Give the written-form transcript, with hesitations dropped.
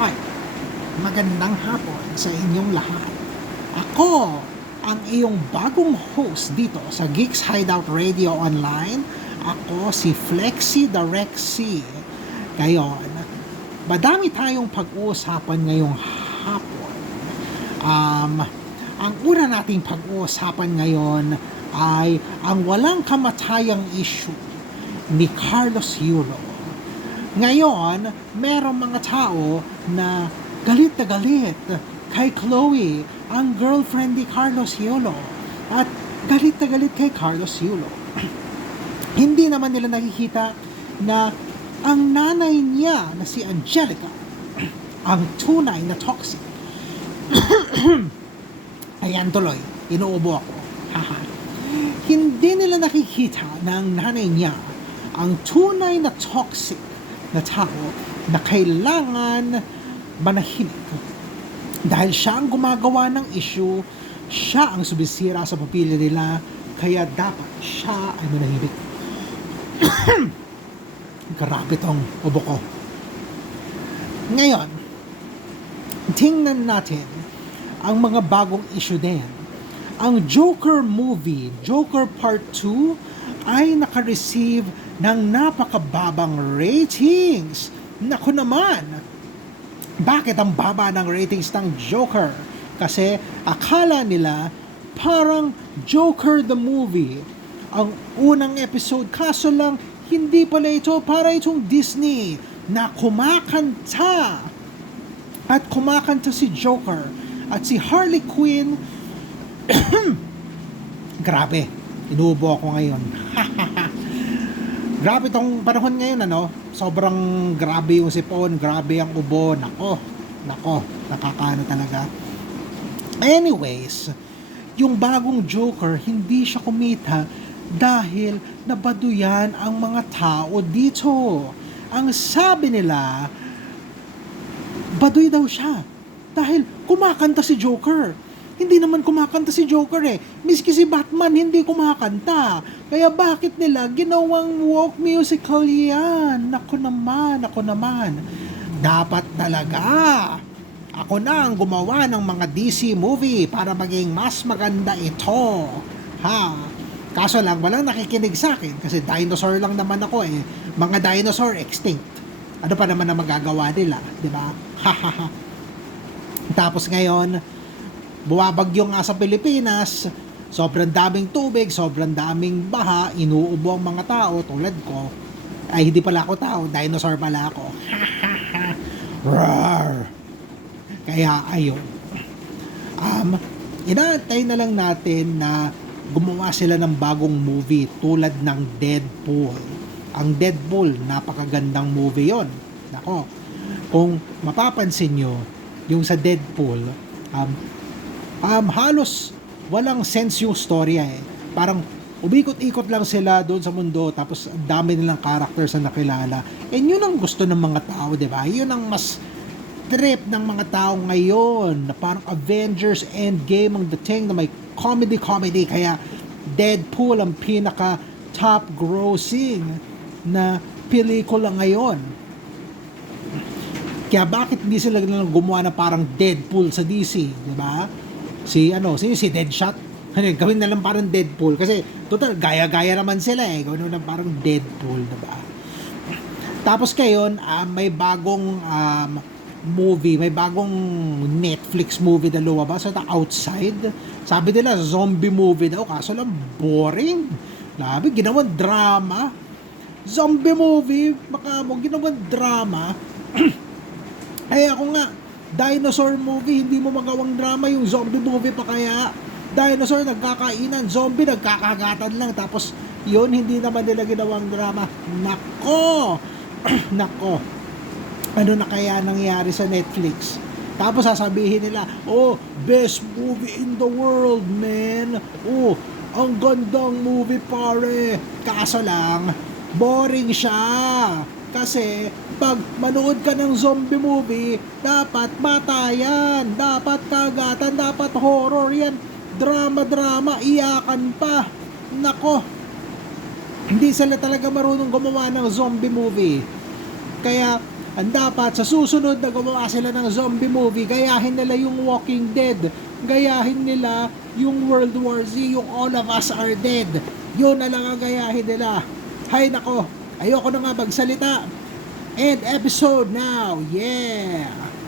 Hi, magandang hapon sa inyong lahat. Ako ang iyong bagong host dito sa Geeks Hideout Radio Online. Ako si Flexi the Rexy. Ngayon, madami tayong pag-uusapan ngayong hapon. Ang una nating pag-uusapan ngayon ay ang walang kamatayang issue ni Carlos Yulo. Ngayon, merong mga tao na galit kay Chloe, ang girlfriend ni Carlos Yulo. At galit na galit kay Carlos Yulo. Hindi naman nila nakikita na ang nanay niya na si Angelica, ang tunay na toxic. Ayan tuloy, inuubo ako. Hindi nila nakikita na ang nanay niya, ang tunay na toxic na tao na kailangan manahimik. Dahil siya ang gumagawa ng issue, siya ang sumisira sa pamilya nila, kaya dapat siya ay manahimik. Grabe tong ubo ko. Ngayon, tingnan natin ang mga bagong issue din. Ang Joker movie, Joker Part 2, ay naka-receive ng napakababang ratings. Naku naman, bakit ang baba ng ratings ng Joker? Kasi akala nila parang Joker the movie ang unang episode, kaso lang hindi pala ito, para itong Disney na kumakanta. At kumakanta si Joker at si Harley Quinn. Grabe, inuubo ako ngayon. Grabe tong panahon ngayon, sobrang grabe yung sipon, grabe ang ubo, nako, nakakaano talaga. Anyways, yung bagong Joker, hindi siya kumita dahil nabaduyan ang mga tao dito. Ang sabi nila, baduy daw siya dahil kumakanta si Joker. Hindi naman kumakanta si Joker Miski si Batman hindi kumakanta. Kaya bakit nila ginawang woke musical yan? Nako naman. Dapat talaga ako na ang gumawa ng mga DC movie para maging mas maganda ito. Kaso lang, walang nakikinig sa akin kasi dinosaur lang naman ako Mga dinosaur extinct. Ano pa naman na magagawa nila, di ba? Tapos ngayon, buwabagyo nga sa Pilipinas, sobrang daming tubig, sobrang daming baha, inuubo ang mga tao tulad ko. Ay, hindi pala ako tao, dinosaur pala ako. Roar! Kaya, ayun. Inaantay na lang natin na gumawa sila ng bagong movie tulad ng Deadpool. Ang Deadpool, napakagandang movie yon. Nako, kung mapapansin nyo, yung sa Deadpool, halos walang sense yung storya Parang umikot-ikot lang sila doon sa mundo, tapos ang dami nilang characters na nakilala. And yun ang gusto ng mga tao, di ba? Yun ang mas trip ng mga tao ngayon, na parang Avengers Endgame ang dating na may comedy. Kaya Deadpool ang pinaka top grossing na pelikula ngayon. Kaya bakit hindi sila gumawa na parang Deadpool sa DC, di ba? Si Deadshot. Gawin na lang parang Deadpool kasi total gaya-gaya naman sila Gawin na lang parang Deadpool, di ba? Tapos ngayon, may bagong movie, may bagong Netflix movie na lumabas sa Outside. Sabi nila zombie movie daw, kaso lang boring. Labi, ginawang drama. Zombie movie, ginawang drama. Ay ako nga, dinosaur movie, hindi mo magawang drama. Yung zombie movie pa kaya. Dinosaur nagkakainan, zombie nagkakagatan lang. Tapos yun, hindi naman nila ginawang drama. Nako. Ano na kaya nangyari sa Netflix? Tapos sasabihin nila, best movie in the world, man. Ang gandang movie, pare. Kaso lang, boring siya. Kasi pag manood ka ng zombie movie, dapat batayan, dapat kagatan, dapat horror yan. Drama, iyakan pa. Nako, hindi sila talaga marunong gumawa ng zombie movie. Kaya, ang dapat, sa susunod na gumawa sila ng zombie movie, gayahin nila yung Walking Dead, gayahin nila yung World War Z, yung All of Us Are Dead. Yun na lang ang gayahin nila. Hay nako, ayoko na nga magsalita. End episode now. Yeah!